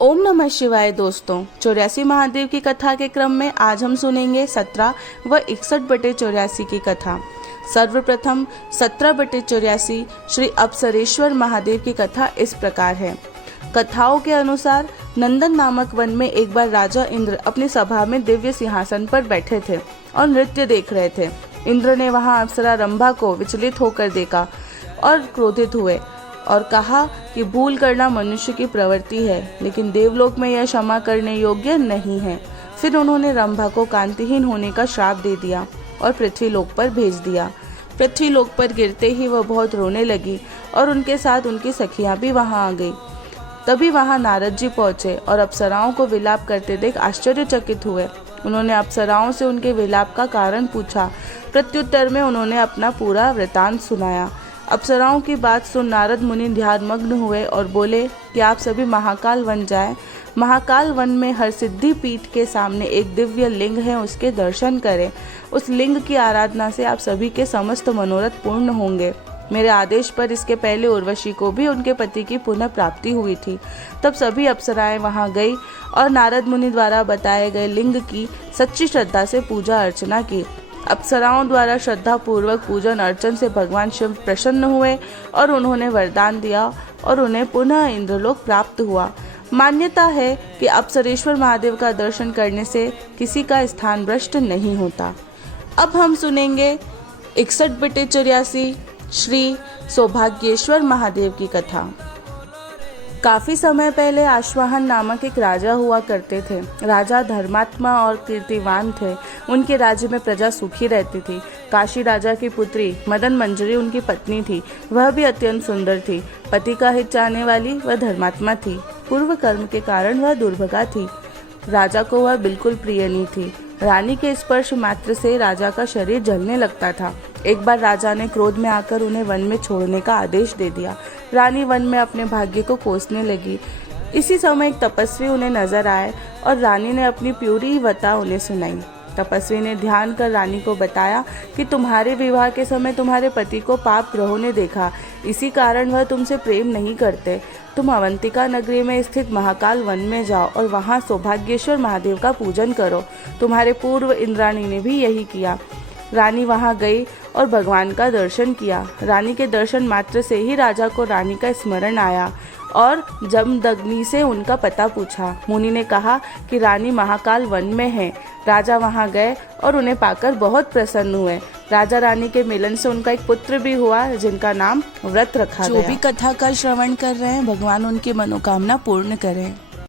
ओम नमः शिवाय दोस्तों, 84 महादेव की कथा के क्रम में आज हम सुनेंगे 17 व 61/84 की कथा। सर्वप्रथम 17/84 श्री अपसरेश्वर महादेव की कथा इस प्रकार है। कथाओं के अनुसार नंदन नामक वन में एक बार राजा इंद्र अपनी सभा में दिव्य सिंहासन पर बैठे थे और नृत्य देख रहे थे। इंद्र ने वहां अप्सरा रंभा को विचलित होकर देखा और क्रोधित हुए और कहा कि भूल करना मनुष्य की प्रवृत्ति है, लेकिन देवलोक में यह क्षमा करने योग्य नहीं है। फिर उन्होंने रंभा को कांतिहीन होने का श्राप दे दिया और पृथ्वीलोक पर भेज दिया। पृथ्वीलोक पर गिरते ही वह बहुत रोने लगी और उनके साथ उनकी सखियां भी वहां आ गई। तभी वहां नारद जी पहुंचे और अप्सराओं को विलाप करते देख आश्चर्यचकित हुए। उन्होंने अप्सराओं से उनके विलाप का कारण पूछा। प्रत्युत्तर में उन्होंने अपना पूरा वृतांत सुनाया। अप्सराओं की बात सुन नारद मुनि ध्यानमग्न हुए और बोले कि आप सभी महाकाल वन जाएं। महाकाल वन में हर सिद्धि पीठ के सामने एक दिव्य लिंग है, उसके दर्शन करें। उस लिंग की आराधना से आप सभी के समस्त मनोरथ पूर्ण होंगे। मेरे आदेश पर इसके पहले उर्वशी को भी उनके पति की पुनः प्राप्ति हुई थी। तब सभी अप्सराएं वहां गई और नारद मुनि द्वारा बताए गए लिंग की सच्ची श्रद्धा से पूजा अर्चना की। अप्सराओं द्वारा श्रद्धा पूर्वक पूजन अर्चन से भगवान शिव प्रसन्न हुए और उन्होंने वरदान दिया और उन्हें पुनः इंद्रलोक प्राप्त हुआ। मान्यता है कि अपसरेश्वर महादेव का दर्शन करने से किसी का स्थान भ्रष्ट नहीं होता। अब हम सुनेंगे 61/84 श्री सौभाग्येश्वर महादेव की कथा। काफी समय पहले आश्वाहन नामक एक राजा हुआ करते थे। राजा धर्मात्मा और कीर्तिवान थे। उनके राज्य में प्रजा सुखी रहती थी। काशी राजा की पुत्री मदन मंजरी उनकी पत्नी थी। वह भी अत्यंत सुंदर थी। पति का हित चाहने वाली वह धर्मात्मा थी। पूर्व कर्म के कारण वह दुर्भगा थी। राजा को वह बिल्कुल प्रिय नहीं थी। रानी के स्पर्श मात्र से राजा का शरीर जलने लगता था। एक बार राजा ने क्रोध में आकर उन्हें वन में छोड़ने का आदेश दे दिया। रानी वन में अपने भाग्य को कोसने लगी। इसी समय एक तपस्वी उन्हें नजर आए और रानी ने अपनी पूरी वता उन्हें सुनाई। तपस्वी ने ध्यान कर रानी को बताया कि तुम्हारे विवाह के समय तुम्हारे पति को पाप ग्रहों ने देखा, इसी कारण वह तुमसे प्रेम नहीं करते। तुम अवंतिका नगरी में स्थित महाकाल वन में जाओ और वहां सौभाग्येश्वर महादेव का पूजन करो। तुम्हारे पूर्व इंद्राणी ने भी यही किया। रानी वहां गई और भगवान का दर्शन किया। रानी के दर्शन मात्र से ही राजा को रानी का स्मरण आया और जमदग्नि से उनका पता पूछा। मुनि ने कहा कि रानी महाकाल वन में है। राजा वहां गए और उन्हें पाकर बहुत प्रसन्न हुए। राजा रानी के मिलन से उनका एक पुत्र भी हुआ, जिनका नाम व्रत रखा गया। जो भी कथा का श्रवण कर रहे हैं, भगवान उनकी मनोकामना पूर्ण करें।